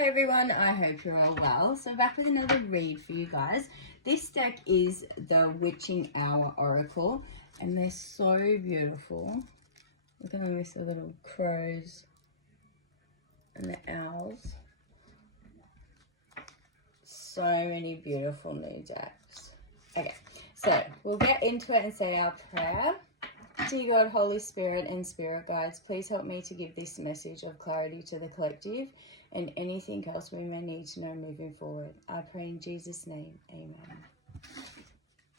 Hello everyone, I hope you're all well. So back with another read for you guys. This deck is the Witching Hour Oracle and they're so beautiful. Look at them with the little crows and the owls. So many beautiful new decks. Okay, so we'll get into it and say our prayer. Dear God, Holy Spirit and Spirit Guides, please help me to give this message of clarity to the collective and anything else we may need to know moving forward. I pray in Jesus' name, amen.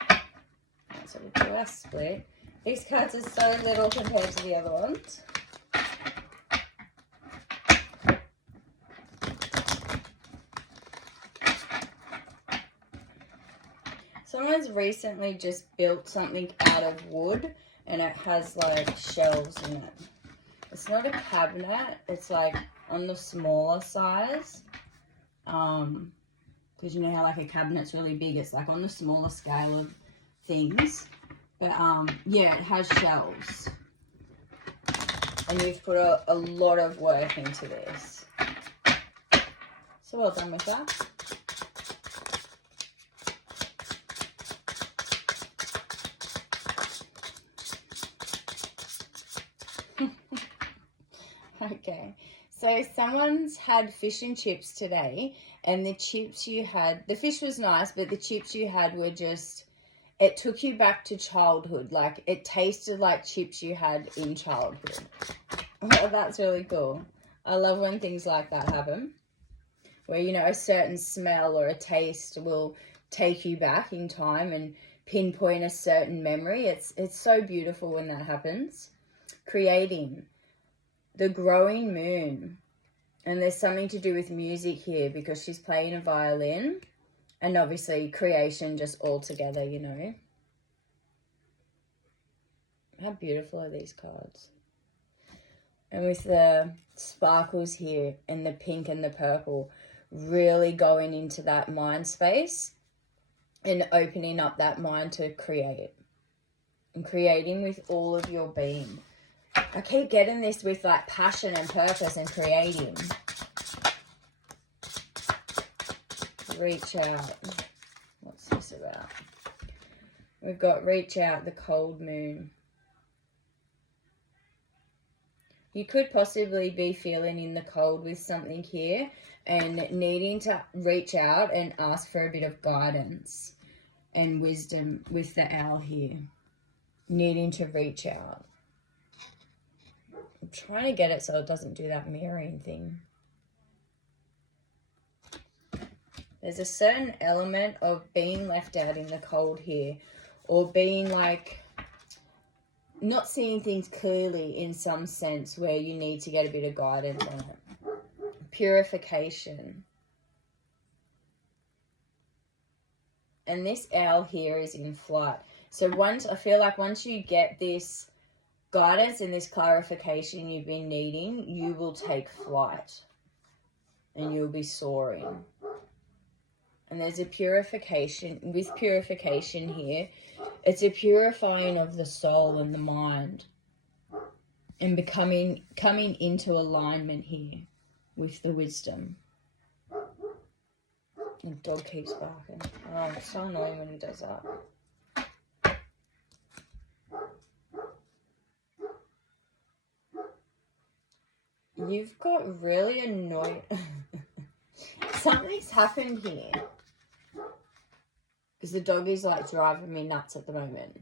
Right, so we'll do our split. These cards are so little compared to the other ones. Someone's recently just built something out of wood and it has like shelves in it. It's not a cabinet, it's like on the smaller size. Because you know how like a cabinet's really big, it's like on the smaller scale of things. But yeah, it has shelves. And you've put a lot of work into this. So well done with that. Okay, so someone's had fish and chips today, and the chips you had, the fish was nice, but the chips you had were just, it took you back to childhood. Like, it tasted like chips you had in childhood. Oh, that's really cool. I love when things like that happen, where, you know, a certain smell or a taste will take you back in time and pinpoint a certain memory. It's so beautiful when that happens. Creating. The growing moon, and there's something to do with music here because she's playing a violin, and obviously creation just all together, you know. How beautiful are these cards? And with the sparkles here and the pink and the purple, really going into that mind space and opening up that mind to create and creating with all of your being. I keep getting this with like passion and purpose and creating. Reach out. What's this about? We've got reach out, the cold moon. You could possibly be feeling in the cold with something here and needing to reach out and ask for a bit of guidance and wisdom with the owl here. Needing to reach out. I'm trying to get it so it doesn't do that mirroring thing. There's a certain element of being left out in the cold here, or being like not seeing things clearly in some sense where you need to get a bit of guidance on it. Purification. And this owl here is in flight. So I feel like once you get this guidance and this clarification you've been needing, you will take flight and you'll be soaring. And there's a purification. With purification here, it's a purifying of the soul and the mind and coming into alignment here with the wisdom. The dog keeps barking. Oh, it's so annoying when he does that. You've got really annoying. Something's happened here. Because the dog is like driving me nuts at the moment.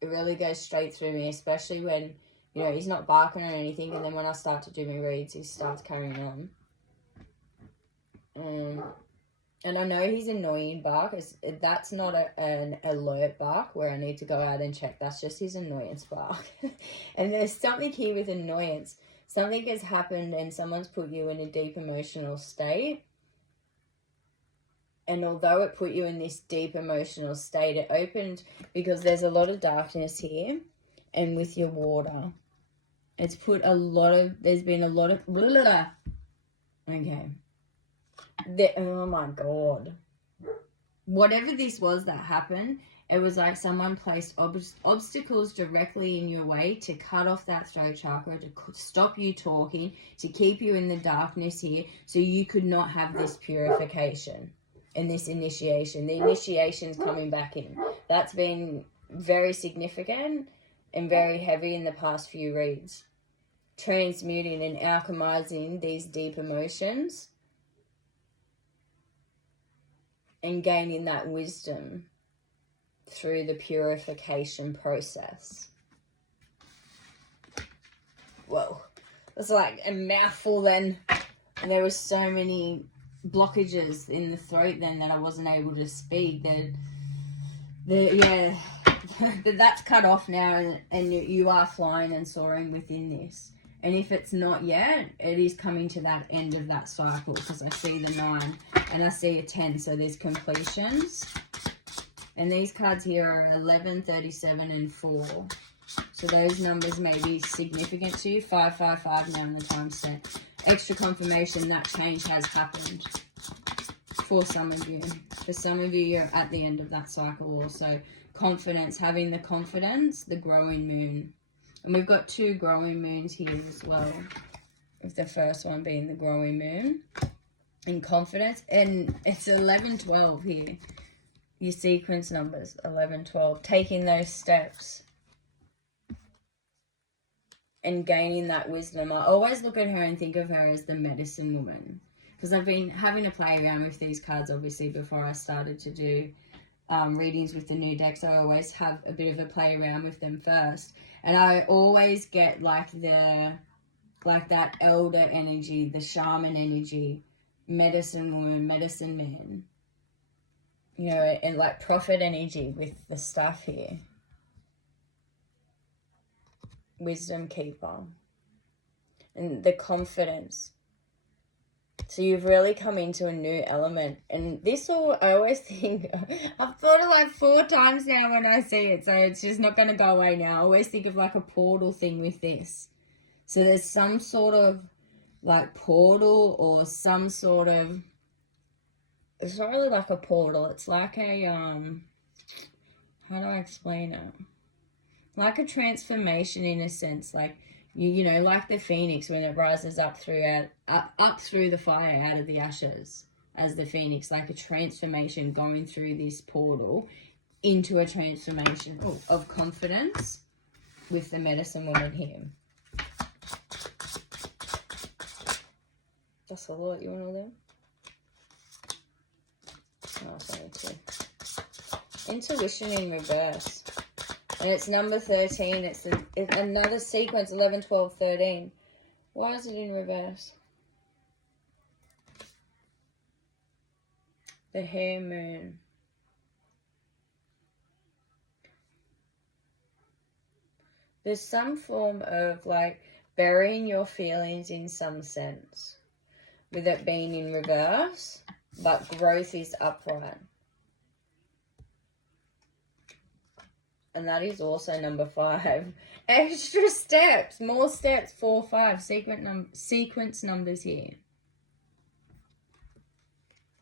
It really goes straight through me, especially when, you know, he's not barking or anything. And then when I start to do my reads, he starts carrying on. And I know he's annoying bark. That's not an alert bark where I need to go out and check. That's just his annoyance bark. And there's something here with annoyance. Something has happened and someone's put you in a deep emotional state. And although it put you in this deep emotional state, it opened because there's a lot of darkness here. And with your water, it's put there's been a lot of, okay. Oh my God. Whatever this was that happened, It was like someone placed obstacles directly in your way to cut off that throat chakra, to stop you talking, to keep you in the darkness here, so you could not have this purification and this initiation. The initiation's coming back in. That's been very significant and very heavy in the past few reads. Transmuting and alchemizing these deep emotions and gaining that wisdom through the purification process. Whoa, it's like a mouthful then. And there were so many blockages in the throat then that I wasn't able to speak. That's cut off now, and you are flying and soaring within this. And if it's not yet, it is coming to that end of that cycle, because I see the 9 and I see a 10, so there's completions. And these cards here are 11, 37, and 4. So those numbers may be significant to you. 555 now in the time set. Extra confirmation that change has happened for some of you. For some of you, you're at the end of that cycle also. Confidence, having the confidence, the growing moon. And we've got 2 growing moons here as well, with the first one being the growing moon. And confidence. And it's 11, 12 here. Your sequence numbers, 11, 12. Taking those steps and gaining that wisdom. I always look at her and think of her as the medicine woman, because I've been having to play around with these cards, obviously, before I started to do readings with the new decks. I always have a bit of a play around with them first. And I always get like that elder energy, the shaman energy, medicine woman, medicine man. You know, and like prophet energy with the stuff here. Wisdom keeper. And the confidence. So you've really come into a new element. And this all, I always think, I've thought it like 4 times now when I see it. So it's just not going to go away now. I always think of like a portal thing with this. So there's some sort of like portal or some sort of, it's not really like a portal. It's like a, how do I explain it? Like a transformation in a sense. Like, you know, like the phoenix when it rises up through the fire out of the ashes as the phoenix. Like a transformation going through this portal into a transformation of confidence with the medicine woman here. That's a lot. You want all them? Oh, it's only 2. Intuition in reverse. And it's number 13. It's another sequence, 11, 12, 13. Why is it in reverse? The hare moon. There's some form of like burying your feelings in some sense, with it being in reverse, but growth is upright. And that is also number 5. Extra steps, more steps, 4, 5, sequence numbers here.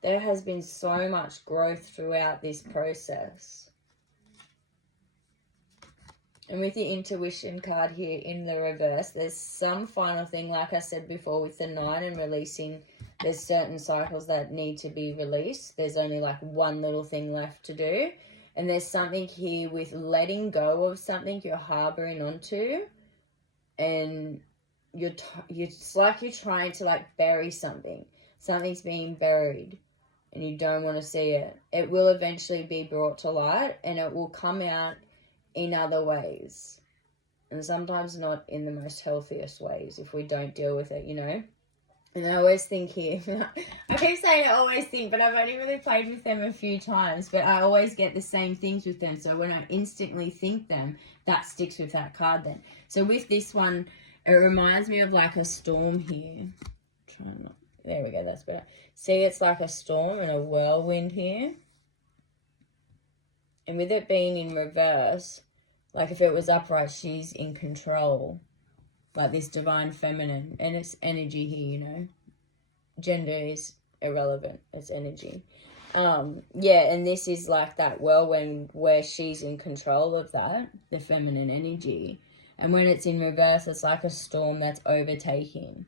There has been so much growth throughout this process. And with the intuition card here in the reverse, there's some final thing, like I said before, with the 9 and releasing. There's certain cycles that need to be released. There's only like one little thing left to do. And there's something here with letting go of something you're harboring onto. And it's like you're trying to like bury something. Something's being buried and you don't want to see it. It will eventually be brought to light and it will come out in other ways. And sometimes not in the most healthiest ways if we don't deal with it, you know. And I always think here, I keep saying I always think, but I've only really played with them a few times, but I always get the same things with them. So when I instantly think them, that sticks with that card then. So with this one, it reminds me of like a storm here. There we go, that's better. See, it's like a storm and a whirlwind here. And with it being in reverse, like if it was upright, she's in control. Like this divine feminine, and it's energy here, you know. Gender is irrelevant, it's energy. Yeah, and this is like that whirlwind where she's in control of that, the feminine energy. And when it's in reverse, it's like a storm that's overtaking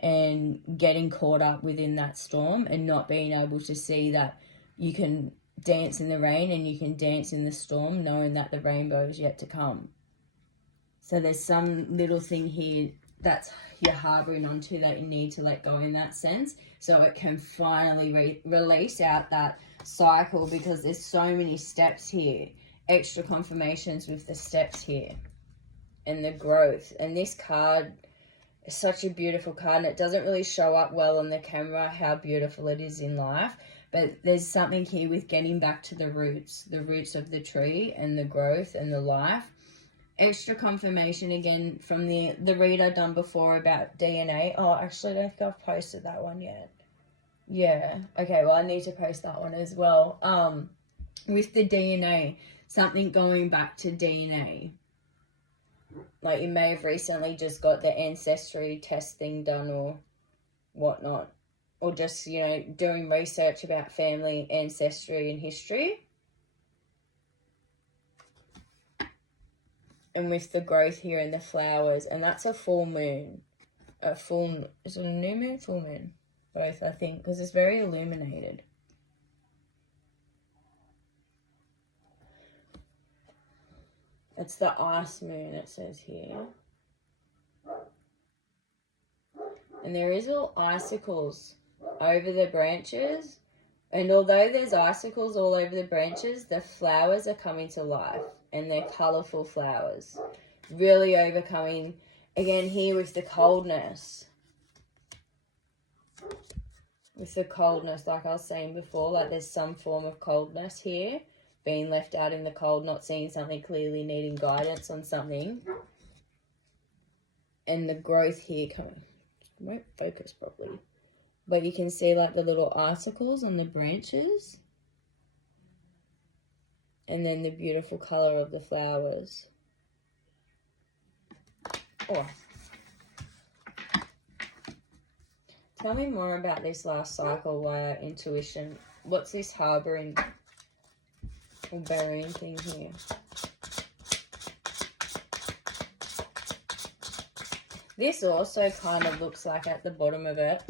and getting caught up within that storm and not being able to see that you can dance in the rain and you can dance in the storm knowing that the rainbow is yet to come. So there's some little thing here that's you're harboring onto that you need to let go in that sense, so it can finally release out that cycle, because there's so many steps here, extra confirmations with the steps here and the growth. And this card is such a beautiful card, and it doesn't really show up well on the camera how beautiful it is in life, but there's something here with getting back to the roots of the tree and the growth and the life. Extra confirmation again from the read I've done before about DNA. Oh, actually, I don't think I've posted that one yet. Yeah. Okay, well, I need to post that one as well. With the DNA, something going back to DNA. Like you may have recently just got the ancestry test thing done or whatnot. Or just, you know, doing research about family, ancestry, and history. And with the growth here and the flowers, and that's a full moon. Is it a new moon? Full moon. Both, I think, because it's very illuminated. It's the ice moon, it says here. And there is all icicles over the branches. And although there's icicles all over the branches, the flowers are coming to life. And they're colourful flowers. Really overcoming, again, here with the coldness. With the coldness, like I was saying before, like there's some form of coldness here. Being left out in the cold, not seeing something clearly, needing guidance on something. And the growth here coming. I won't focus properly. But you can see like the little icicles on the branches. And then the beautiful colour of the flowers. Oh. Tell me more about this last cycle, intuition. What's this harbouring or burying thing here? This also kind of looks like, at the bottom of it,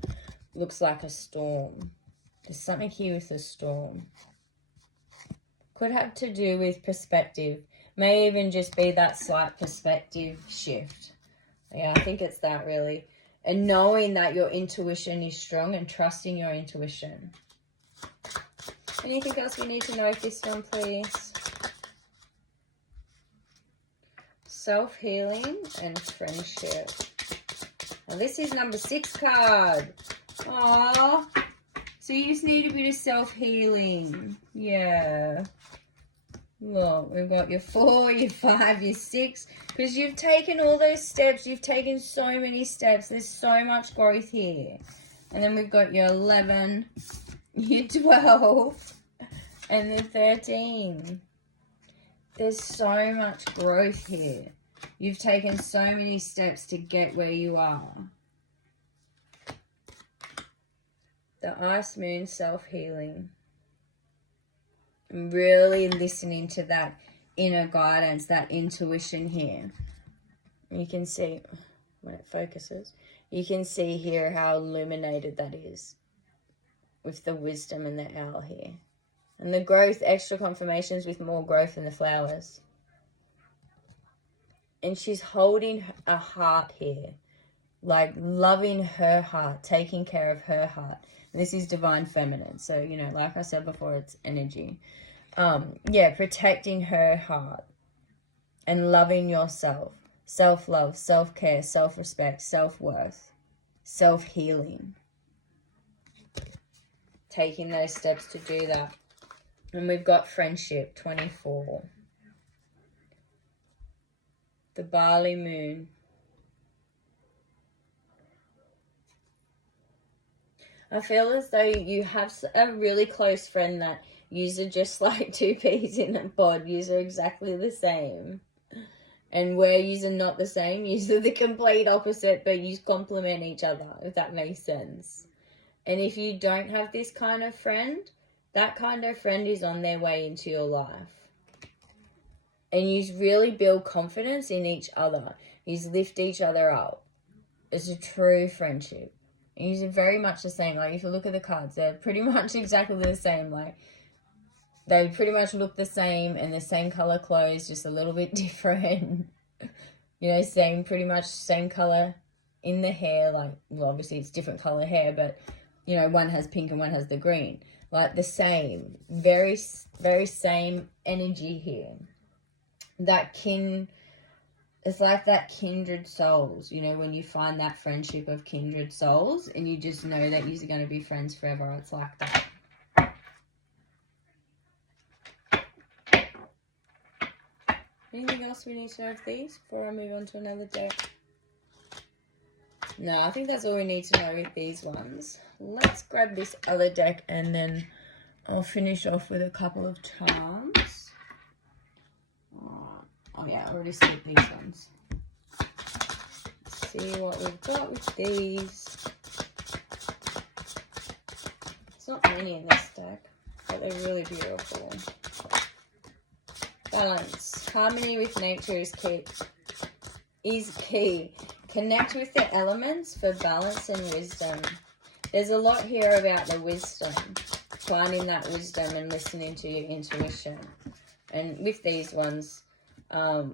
looks like a storm. There's something here with a storm. Could have to do with perspective. May even just be that slight perspective shift. Yeah, I think it's that really. And knowing that your intuition is strong and trusting your intuition. Anything else we need to know with this one, please? Self-healing and friendship. Now this is number 6 card. Aww. So you just need a bit of self-healing. Yeah. Look, we've got your 4, your 5, your 6. Because you've taken all those steps. You've taken so many steps. There's so much growth here. And then we've got your 11, your 12, and the 13. There's so much growth here. You've taken so many steps to get where you are. The Ice Moon, self-healing. Really listening to that inner guidance, that intuition here. You can see, when it focuses, you can see here how illuminated that is with the wisdom and the owl here. And the growth, extra confirmations with more growth in the flowers. And she's holding a heart here, like loving her heart, taking care of her heart. And this is divine feminine. So, you know, like I said before, it's energy. Yeah, protecting her heart and loving yourself. Self-love, self-care, self-respect, self-worth, self-healing. Taking those steps to do that. And we've got friendship, 24. The barley moon. I feel as though you have a really close friend that yous are just like 2 peas in a pod. Yous are exactly the same. And where yous are not the same, yous are the complete opposite, but yous complement each other, if that makes sense. And if you don't have this kind of friend, That kind of friend is on their way into your life. And you really build confidence in each other. You lift each other up. It's a true friendship. And you're very much the same. Like, if you look at the cards, they're pretty much exactly the same. Like, they pretty much look the same and the same color clothes, just a little bit different. You know, pretty much same color in the hair. Like, well, obviously it's different color hair, but, you know, one has pink and one has the green. Like, the same. Very, very same energy here. It's like that kindred souls, you know, when you find that friendship of kindred souls and you just know that you're going to be friends forever. It's like that. Anything else we need to know of these before I move on to another deck? No, I think that's all we need to know with these ones. Let's grab this other deck and then I'll finish off with a couple of charms. Oh yeah, I already said these ones. Let's see what we've got with these. It's not many in this deck, but they're really beautiful. Balance. Harmony with nature is key. Connect with the elements for balance and wisdom. There's a lot here about the wisdom. Finding that wisdom and listening to your intuition. And with these ones,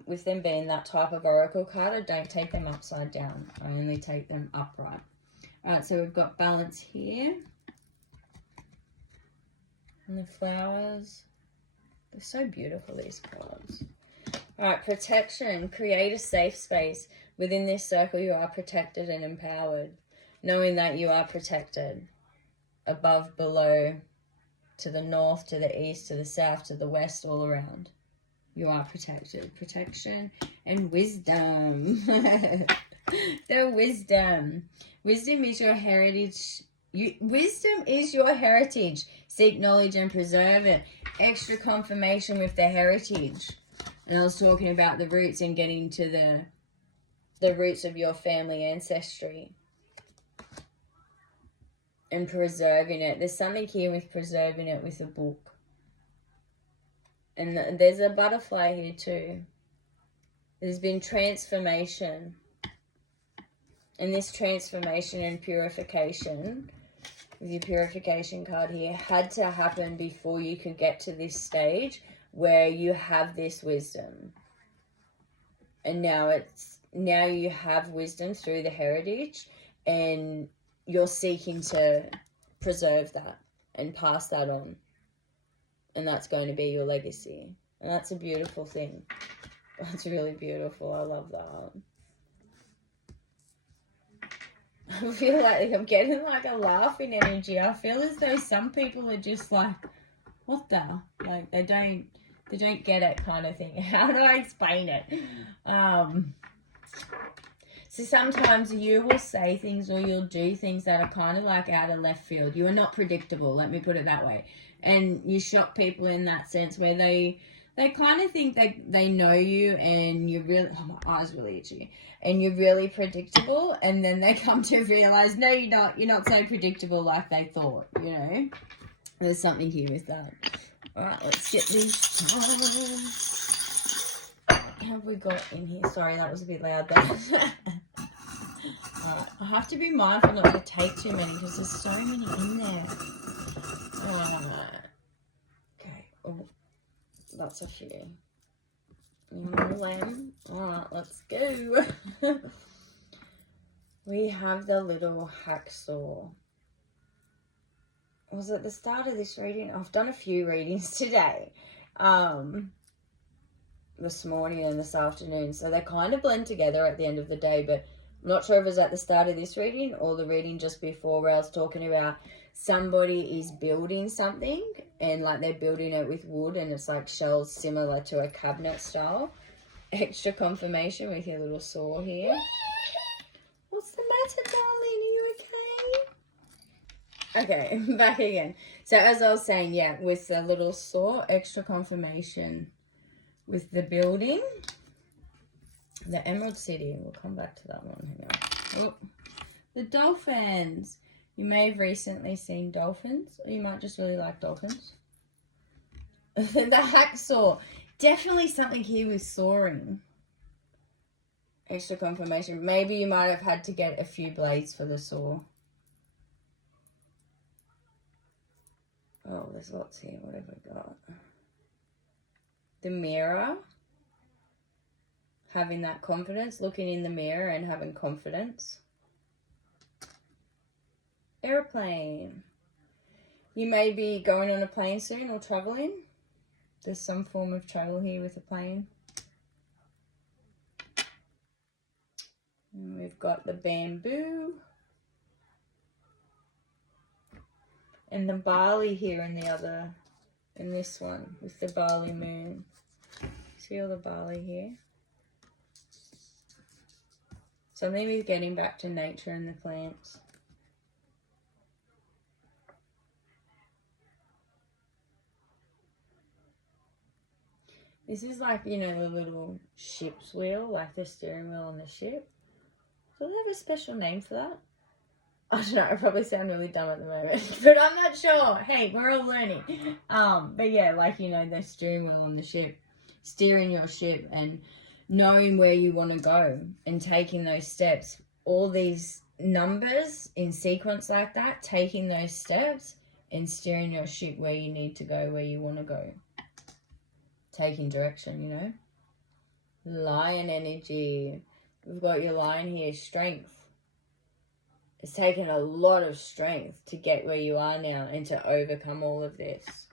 with them being that type of oracle card, I don't take them upside down. I only take them upright. Alright, so we've got balance here. And the flowers. They're so beautiful, these cards. Alright, protection. Create a safe space. Within this circle, you are protected and empowered. Knowing that you are protected. Above, below, to the north, to the east, to the south, to the west, all around. You are protected. Protection and wisdom. The wisdom. Wisdom is your heritage. Wisdom is your heritage. Seek knowledge and preserve it. Extra confirmation with the heritage. And I was talking about the roots and getting to the roots of your family ancestry. And preserving it. There's something here with preserving it with a book. And there's a butterfly here too. There's been transformation. And this transformation and purification, with your purification card here, had to happen before you could get to this stage where you have this wisdom. And now you have wisdom through the heritage, and you're seeking to preserve that and pass that on. And that's going to be your legacy. And that's a beautiful thing. That's really beautiful. I love that. I feel like I'm getting like a laughing energy. I feel as though some people are just like, what the? Like they don't get it kind of thing. How do I explain it? So sometimes you will say things or you'll do things that are kind of like out of left field. You are not predictable, let me put it that way. And you shock people in that sense where they kind of think they know you and you're really, oh, my eyes really itchy, and you're really predictable, and then they come to realize, no, you're not so predictable like they thought, you know. There's something here with that. All right, let's get these cards. What have we got in here? Sorry, that was a bit loud, but all right, I have to be mindful not to take too many because there's so many in there. Okay, oh, that's a few. Alright, let's go. We have the little hacksaw. Was at the start of this reading? I've done a few readings today. This morning and this afternoon. So they kind of blend together at the end of the day, but I'm not sure if it was at the start of this reading or the reading just before, where I was talking about somebody is building something and like they're building it with wood and it's like shells similar to a cabinet style. Extra confirmation with your little saw here. What's the matter, darling? Are you okay? Okay, back again. So as I was saying, yeah, with the little saw, extra confirmation with the building. The Emerald City. We'll come back to that one. Hang on. Oh, the dolphins. You may have recently seen dolphins, or you might just really like dolphins. The hacksaw. Definitely something here with sawing. Extra confirmation. Maybe you might have had to get a few blades for the saw. Oh, there's lots here. What have I got? The mirror. Having that confidence. Looking in the mirror and having confidence. Airplane. You may be going on a plane soon or traveling. There's some form of travel here with a plane. And we've got the bamboo. And the barley here in the other, in this one, with the barley moon. See all the barley here? Something with getting back to nature and the plants. This is like, you know, the little ship's wheel, like the steering wheel on the ship. Do they have a special name for that? I don't know, I probably sound really dumb at the moment, but I'm not sure. Hey, we're all learning. But yeah, like, you know, the steering wheel on the ship, steering your ship and knowing where you want to go and taking those steps. All these numbers in sequence like that, taking those steps and steering your ship where you need to go, where you want to go. Taking direction, you know. Lion energy. We've got your lion here, strength. It's taken a lot of strength to get where you are now and to overcome all of this.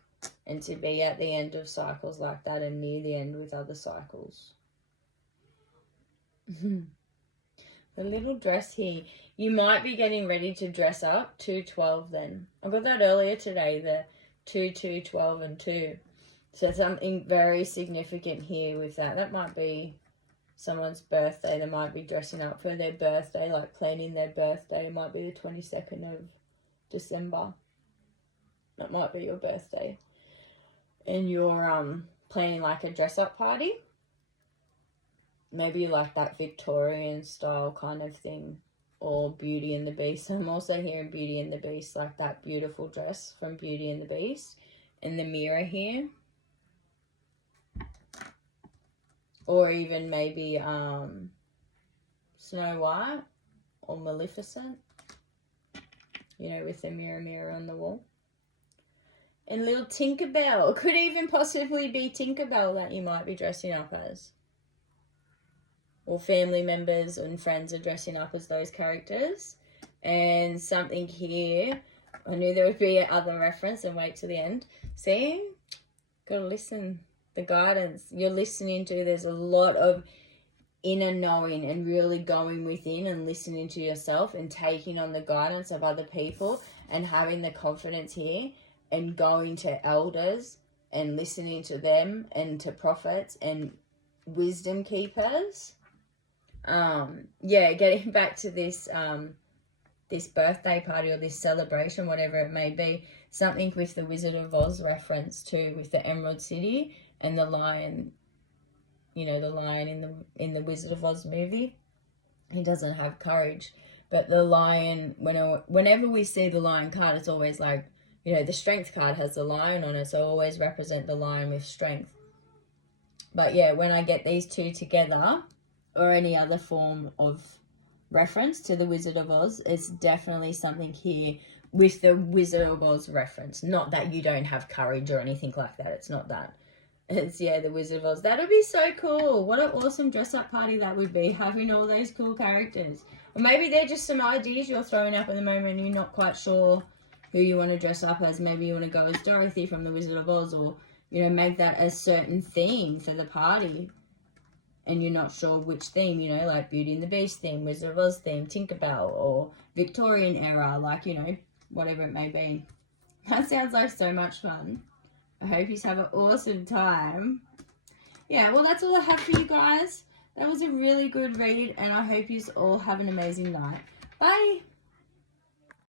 And to be at the end of cycles like that and near the end with other cycles. The little dress here. You might be getting ready to dress up. 212 then. I got that earlier today, the 2, 2, 12 and 2. So something very significant here with that. That might be someone's birthday. They might be dressing up for their birthday, like planning their birthday. It might be the 22nd of December. That might be your birthday. And you're planning like a dress-up party. Maybe like that Victorian style kind of thing. Or Beauty and the Beast. I'm also hearing Beauty and the Beast, like that beautiful dress from Beauty and the Beast. And the mirror here. Or even maybe Snow White or Maleficent. You know, with the mirror on the wall. And little Tinkerbell. Could even possibly be Tinkerbell that you might be dressing up as. Or family members and friends are dressing up as those characters. And something here. I knew there would be other reference and wait to the end. See? Gotta listen. The guidance you're listening to, there's a lot of inner knowing and really going within and listening to yourself and taking on the guidance of other people and having the confidence here and going to elders and listening to them and to prophets and wisdom keepers. Yeah, getting back to this this birthday party or this celebration, whatever it may be, something with the Wizard of Oz reference too, with the Emerald City and the lion, you know, the lion in the Wizard of Oz movie. He doesn't have courage, but the lion, whenever we see the lion card, it's always like, you know, the strength card has the lion on it, so I always represent the lion with strength. But yeah, when I get these two together, or any other form of reference to the Wizard of Oz, it's definitely something here with the Wizard of Oz reference. Not that you don't have courage or anything like that. It's not that. It's, yeah, the Wizard of Oz. That would be so cool. What an awesome dress-up party that would be, having all those cool characters. Or maybe they're just some ideas you're throwing up at the moment and you're not quite sure who you want to dress up as. Maybe you want to go as Dorothy from the Wizard of Oz, or, you know, make that a certain theme for the party. And you're not sure which theme, you know, like Beauty and the Beast theme, Wizard of Oz theme, Tinkerbell, or Victorian era, like, you know, whatever it may be. That sounds like so much fun. I hope you have an awesome time. Yeah, well, that's all I have for you guys. That was a really good read, and I hope you all have an amazing night. Bye!